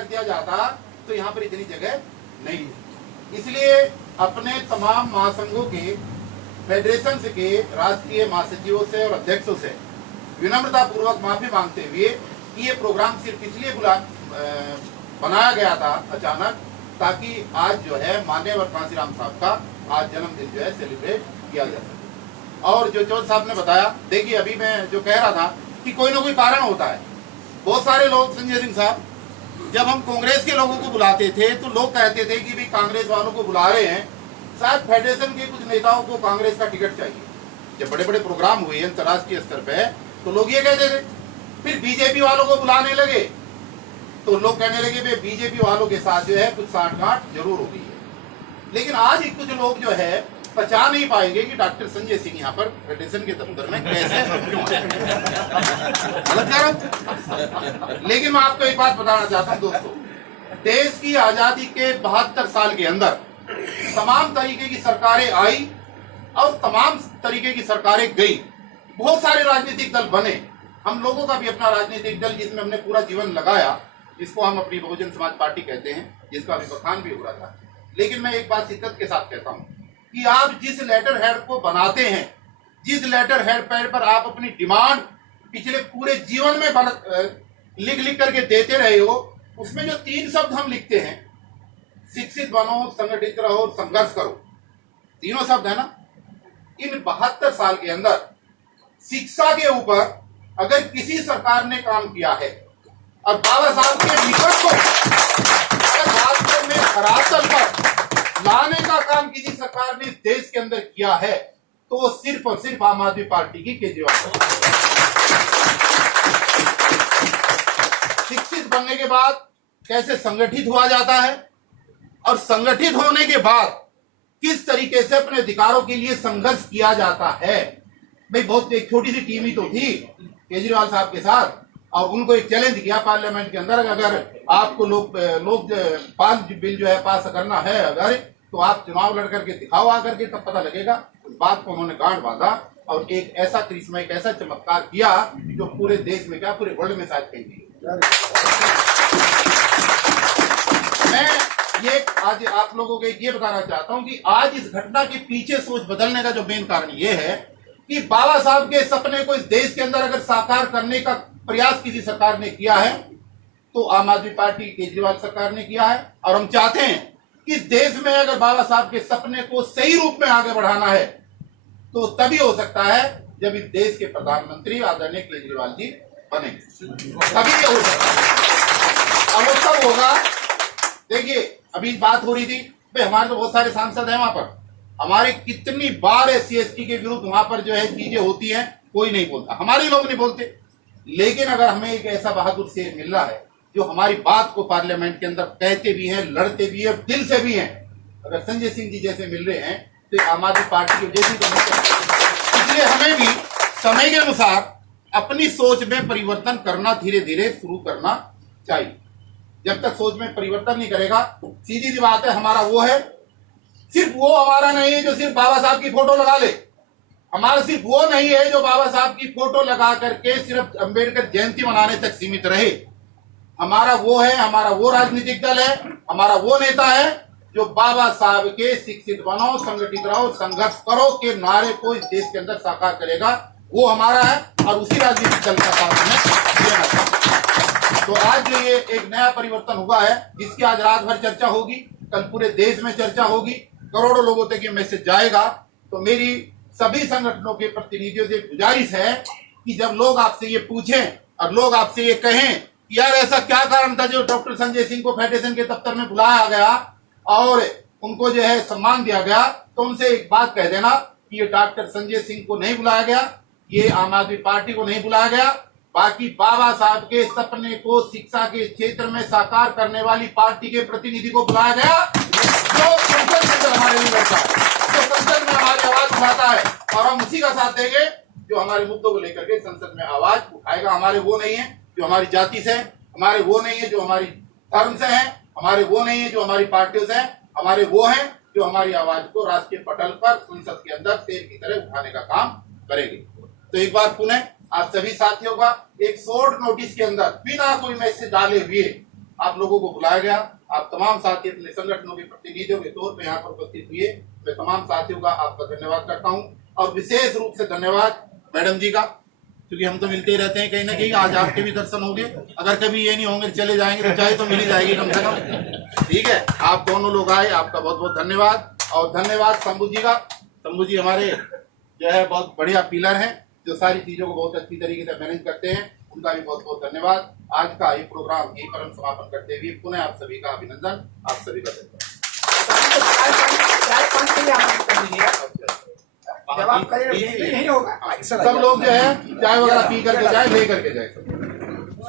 कर दिया जाता तो यहाँ पर इतनी जगह नहीं है। इसलिए अपने तमाम महासंघों के, फेडरेशन के राष्ट्रीय महासचिवों से और अध्यक्षों से विनम्रता पूर्वक माफी मांगते हुए कि ये प्रोग्राम सिर्फ इसलिए बनाया गया था अचानक, ताकि आज जो है माननीय कांसीराम साहब का आज जन्मदिन जो है सेलिब्रेट किया जा सके। और जो चौधरी साहब ने बताया, देखिए अभी मैं जो कह रहा था कि कोई ना कोई कारण होता है। बहुत सारे लोग, संजय सिंह साहब, जब हम कांग्रेस के लोगों को बुलाते थे तो लोग कहते थे कि भाई कांग्रेस वालों को बुला रहे हैं, शायद फेडरेशन के कुछ नेताओं को कांग्रेस का टिकट चाहिए। जब बड़े बड़े प्रोग्राम हुए अंतर्राष्ट्रीय स्तर पे तो लोग ये कहते थे। फिर बीजेपी वालों को बुलाने लगे तो लोग कहने लगे भाई बीजेपी वालों के साथ जो है कुछ साठगांठ जरूर हो गई है। लेकिन आज ही कुछ लोग जो है पचा नहीं पाएंगे कि डॉक्टर संजय सिंह यहाँ पर फेडरेशन के दफ्तर में कैसे क्यों गलत कह रहा हूं। लेकिन मैं आपको एक बात बताना चाहता हूं दोस्तों, देश की आजादी के 72 साल के अंदर तमाम तरीके की सरकारें आई और तमाम तरीके की सरकारें गई। बहुत सारे राजनीतिक दल बने, हम लोगों का भी अपना राजनीतिक दल जिसमें हमने पूरा जीवन लगाया, जिसको हम अपनी बहुजन समाज पार्टी कहते हैं, जिसका अभी बखान भी हो रहा था। लेकिन मैं एक बात शिद्दत के साथ कहता हूं कि आप जिस लेटर हेड को बनाते हैं, जिस लेटर हेड पैड पर आप अपनी डिमांड पिछले पूरे जीवन में लिख लिख करके देते रहे हो, उसमें जो 3 शब्द हम लिखते हैं, शिक्षित बनो, संगठित रहो, संघर्ष करो, तीनों शब्द है ना। इन 72 साल के अंदर शिक्षा के ऊपर अगर किसी सरकार ने काम किया है और बाबा साहब के विजन को वास्तव में धरातल पर लाने का काम किसी सरकार ने देश के अंदर किया है तो वो सिर्फ और सिर्फ आम आदमी पार्टी की केजरीवाल। शिक्षित बनने के बाद कैसे संगठित हुआ जाता है और संगठित होने के बाद किस तरीके से अपने अधिकारों के लिए संघर्ष किया जाता है। भाई बहुत एक छोटी सी टीम ही तो थी केजरीवाल साहब के साथ, और उनको एक चैलेंज किया पार्लियामेंट के अंदर, अगर आपको लोग पास बिल जो है पास करना है अगर, तो आप चुनाव लड़ करके दिखाओ आकर के, तब पता लगेगा। उस बात को उन्होंने गांठ बांधा और एक ऐसा करिश्मा, एक ऐसा चमत्कार किया जो पूरे देश में क्या पूरे वर्ल्ड में शायद कहीं। मैं ये आज आप लोगों को ये बताना चाहता हूं कि आज इस घटना के पीछे सोच बदलने का जो मेन कारण ये है कि बाबा साहब के सपने को इस देश के अंदर अगर साकार करने का प्रयास किसी सरकार ने किया है तो आम आदमी पार्टी केजरीवाल सरकार ने किया है। और हम चाहते हैं कि इस देश में अगर बाबा साहब के सपने को सही रूप में आगे बढ़ाना है तो तभी हो सकता है जब इस देश के प्रधानमंत्री आदरणीय केजरीवाल जी बने, तभी हो सकता है। और वो तब होगा, देखिए अभी बात हो रही थी भाई हमारे तो बहुत सारे सांसद हैं वहां पर, हमारे कितनी बार SC/ST के विरुद्ध वहां पर जो है चीजें होती हैं, कोई नहीं बोलता, हमारे लोग नहीं बोलते। लेकिन अगर हमें एक ऐसा बहादुर शेर मिल रहा है जो हमारी बात को पार्लियामेंट के अंदर कहते भी हैं, लड़ते भी हैं, दिल से भी हैं, अगर संजय सिंह जी जैसे मिल रहे हैं तो आम आदमी पार्टी की जैसी तो नहीं। इसलिए हमें भी समय के अनुसार अपनी सोच में परिवर्तन करना धीरे धीरे शुरू करना चाहिए। जब तक सोच में परिवर्तन नहीं करेगा, सीधी सी बात है, हमारा वो है, सिर्फ वो हमारा नहीं है जो सिर्फ बाबा साहब की फोटो लगा ले, हमारा सिर्फ वो नहीं है जो बाबा साहब की फोटो लगा करके सिर्फ अंबेडकर जयंती मनाने तक सीमित रहे। हमारा वो है, हमारा वो राजनीतिक दल है, हमारा वो नेता है जो बाबा साहब के शिक्षित बनो, संगठित रहो, संघर्ष करो के नारे को इस देश के अंदर साकार करेगा, वो हमारा है और उसी राजनीतिक दल का साथ में देना चाहिए। तो आज जो ये एक नया परिवर्तन हुआ है जिसकी आज रात भर चर्चा होगी, कल पूरे देश में चर्चा होगी, करोड़ों लोगों तक ये मैसेज जाएगा। तो मेरी सभी संगठनों के प्रतिनिधियों से गुजारिश है कि जब लोग आपसे ये पूछें और लोग आपसे ये कहें कि यार ऐसा क्या कारण था जो डॉक्टर संजय सिंह को फेडरेशन के दफ्तर में बुलाया गया और उनको जो है सम्मान दिया गया, तो उनसे एक बात कह देना कि ये डॉक्टर संजय सिंह को नहीं बुलाया गया, ये आम आदमी पार्टी को नहीं बुलाया गया, बाकी बाबा साहब के सपने को शिक्षा के क्षेत्र में साकार करने वाली पार्टी के प्रतिनिधि को बुलाया गया जो संसद के अंदर हमारे लिए लड़ता है, जो संसद में हमारी आवाज उठाता है, और हम उसी का साथ देंगे जो हमारे मुद्दों को लेकर के संसद में आवाज उठाएगा। हमारे वो नहीं है जो हमारी जाति से, हमारे वो नहीं है जो हमारी धर्म से है, हमारे वो नहीं है जो हमारी पार्टियों से है, हमारे वो हैं जो हमारी आवाज को राष्ट्रीय पटल पर संसद के अंदर शेर की तरह उठाने का काम करेंगे। तो एक बार पुनः आप सभी साथियों का एक शॉर्ट नोटिस के अंदर बिना कोई मैसेज डाले हुए आप लोगों को बुलाया गया। आप तमाम साथी अपने संगठनों के प्रतिनिधियों के तौर पे यहाँ पर उपस्थित हुए। मैं तमाम साथियों का आपका धन्यवाद करता हूँ और विशेष रूप से धन्यवाद मैडम जी का, क्योंकि हम तो मिलते ही रहते हैं कहीं ना कहीं। आज आपके भी दर्शन होंगे, अगर कभी ये नहीं होंगे चले जाएंगे तो चाहे तो मिल ही जाएगी कम से कम। ठीक है, आप दोनों लोग आए, आपका बहुत बहुत धन्यवाद। और धन्यवाद शंभू जी का। शंभू जी हमारे जो है बहुत बढ़िया पिलर हैं, जो सारी चीजों को बहुत अच्छी तरीके से मैनेज करते हैं, उनका भी बहुत बहुत धन्यवाद। आज का ये प्रोग्राम यही पर हम समापन करते हुए पुनः आप सभी का अभिनंदन, आप सभी का धन्यवाद। जब आप करें यही होगा। सब लोग जो है चाय वगैरह पी करके जाए, ले करके जाए।